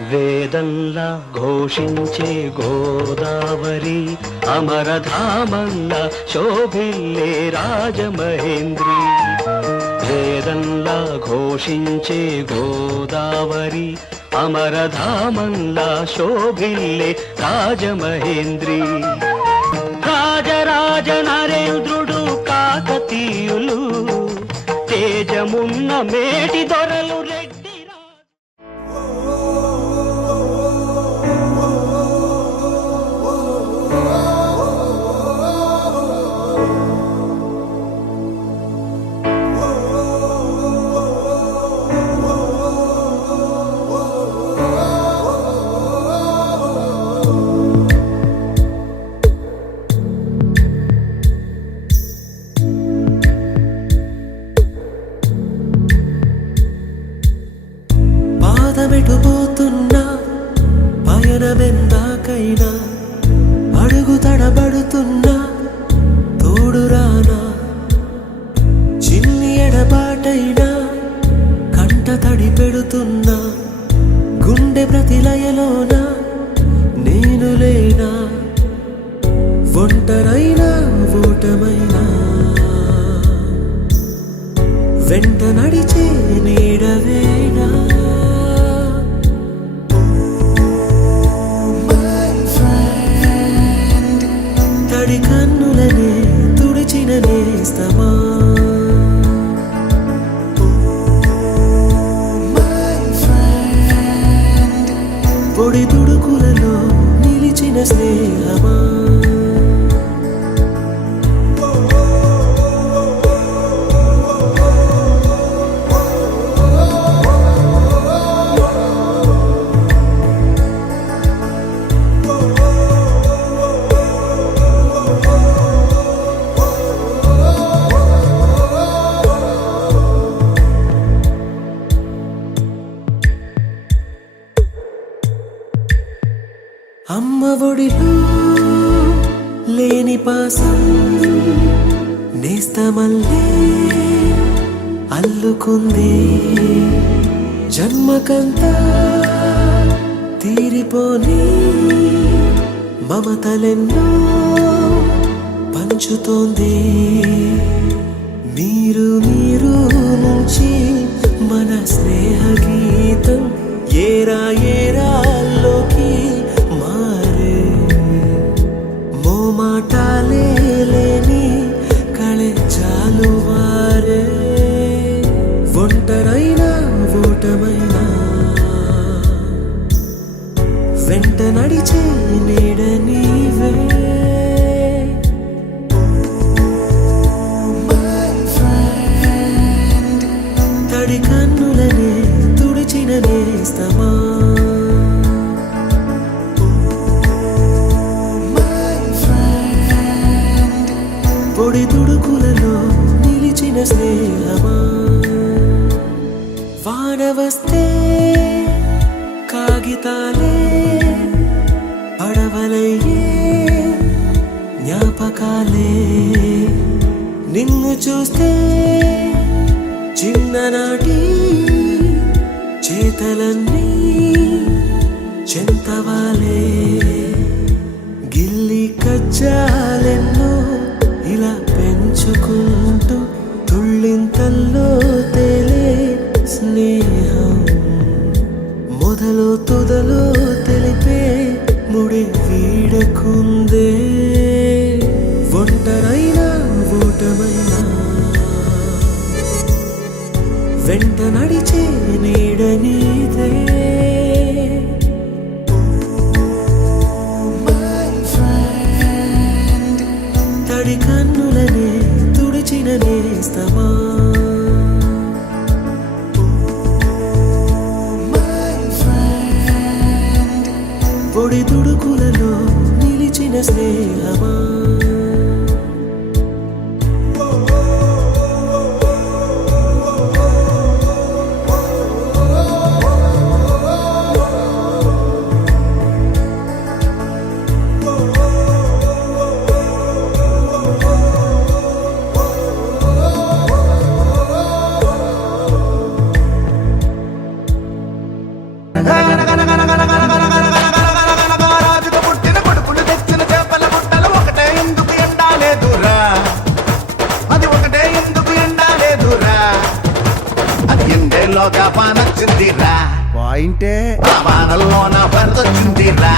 వేదంలా ఘోషించే గోదావరి అమరధామంలా శోభిల్లే రాజమహేంద్రి. వేదంలా ఘోషించే గోదావరి అమరధామంలా శోభిల్లే రాజమహేంద్రి. రాజరాజ నరేంద్రుడు కాకతీయులు తేజమున్న మేటి దొరలు రెడ్డి. పాదమెటుపోతున్నా పయనమెందాకైనా అడుగు తడబడుతున్నా తోడురానా. చిన్ని ఎడబాటైనా కంట తడి పెడుతున్నా గుండె ప్రతిలయలోన నేను లేనా. ఒంటరైనా ఓటమైనా వెంట నడిచే నీడవేనా. తడి కన్నులనే తుడిచిన నేస్తమా. పొడి తుడుకులలో నిలిచిన స్నేహమా. అమ్మ ఒడిలో లేని పాసం నేస్తమల్లే అల్లుకుంది. జన్మకంతా తీరిపోని మమతలెన్నో పంచుతోంది. మీరు మీరు నుంచి మన స్నేహ గీతం ఏరా ఏరాల్లోకి మారే. మోమాటాలే లేని కళే చాలు వారే. ఒంటరైనా ఓటమైనా వెంట నడిచే నీడ నీవే. తడి కన్నులనే తుడిచిన నేస్తమా. పొడి తుడుకులలో నిలిచిన స్నేహమా. వాన వస్తే కాగితాలే పడవలయ్యే జ్ఞాపకాలే. నిన్ను చూస్తే చిన్ననాటి చేతలన్నీ చెంతవాలే. గిల్లి కజ్జాలెన్నో ఇలా పెంచుకుంటూ తుళ్ళింతల్లో తేలే స్నేహం. మొదలు తొదలు తెలిపే ముడి వీడకుందే. ఒంటరైనా ఓటమైనా వెంట నడిచే నీడ నీదే. తడి కన్నులనే తుడిచిన నేస్తమా. పొడి తుడుకులలో నిలిచిన స్నేహమా. గన గన గన గన ఇంటిలోగా పానొచ్చిందిరా పాయింటే ఆ వానల్లోన వరదొచ్చిందిరా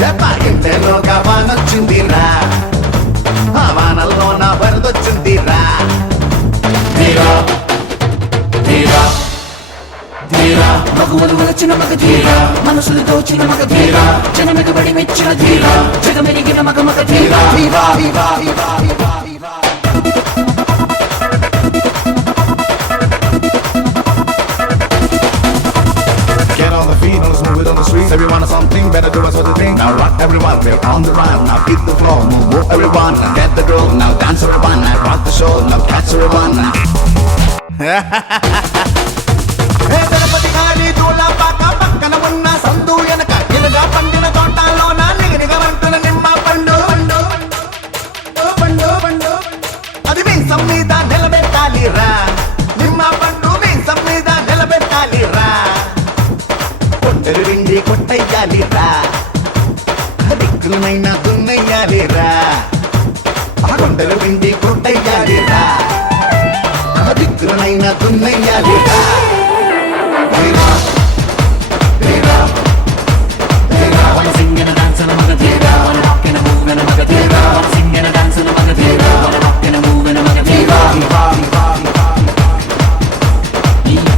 చెప్ప ఇంటిలోగా పానొచ్చిందిరా ఆ వానల్లోన వరదొచ్చిందిరా ధీరా ధీరా ధీరా మగువలు వలచిన మగ ధీర మనసులు దోచిన మగ ధీర జనమెగబడి మెచ్చిన ధీర జగమెరిగిన మగ మగ ధీర ధీరా ధీరా ధీరా ధీరా ధీరా Get on the feet, on the smooth on the streets. Everyone has something better do us other thing. Now rock everyone, we're on the run. Now beat the floor, move everyone. Now get the groove, now dance everyone. Now rock the show, now catch everyone. హే తిరుపతి గారి దూల పాక పక్కన ఉన్న సందు వెనక ఇలుగా పండిన తోటలోన నిగనిగమంటున్న నిమ్మ పండు పండు పండు పండు అది మీసం మీద నిలబెట్టాలిరా నిమ్మ పండు మీసం మీద నిలబెట్టాలిరా కొట్టెలు విండి కొట్టయ్యాలిరా దిక్కులనైనా దున్నయ్యాలిరా కొండలు విండి కొట్టయ్యాలిరా దిక్కులనైనా దున్నయ్యాలిరా ధీరా ధీరా ధీరా Wanna sing and a dance and a mega Dheera Wanna rock and a move and a mega Dheera Wanna sing and a dance and a mega Dheera Wanna rock and a move and a mega ధీర ధీరా ధీరా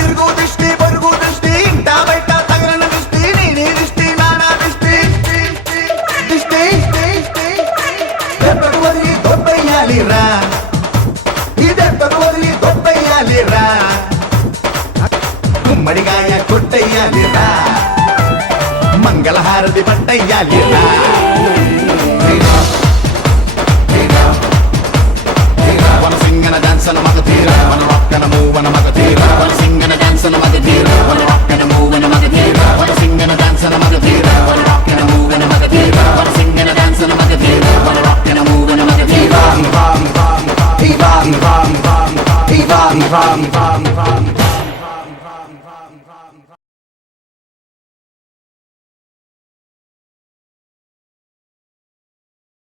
ఇరుగు దృష్టి పొరుగు దృష్టి ఇంట బయట తగలన దృష్టి నీ దృష్టి నానా దృష్టి దృష్టి దెబ్బకు వదిలి దొబ్బయ్యాలిరా ఈ దెబ్బకు వదిలి దొబ్బయ్యాలిరా గుమ్మడికాయ కొట్టయ్యాలిరా మంగళహారతి పట్టయ్యాలిరా Wanna sing and a dance and a mega theater. Wanna rock and a move and a mega theater. Wanna sing and a dance and a mega Dheera Wanna rock and a move and a mega Dheera Wanna sing and a dance and a mega theater. Wanna rock and a move and a mega Dheera Wanna sing and a dance and a mega Dheera Wanna rock and a move and a mega ధీర ధీరా ధీరా ధీరా ధీరా ధీరా ధీరా ధీరా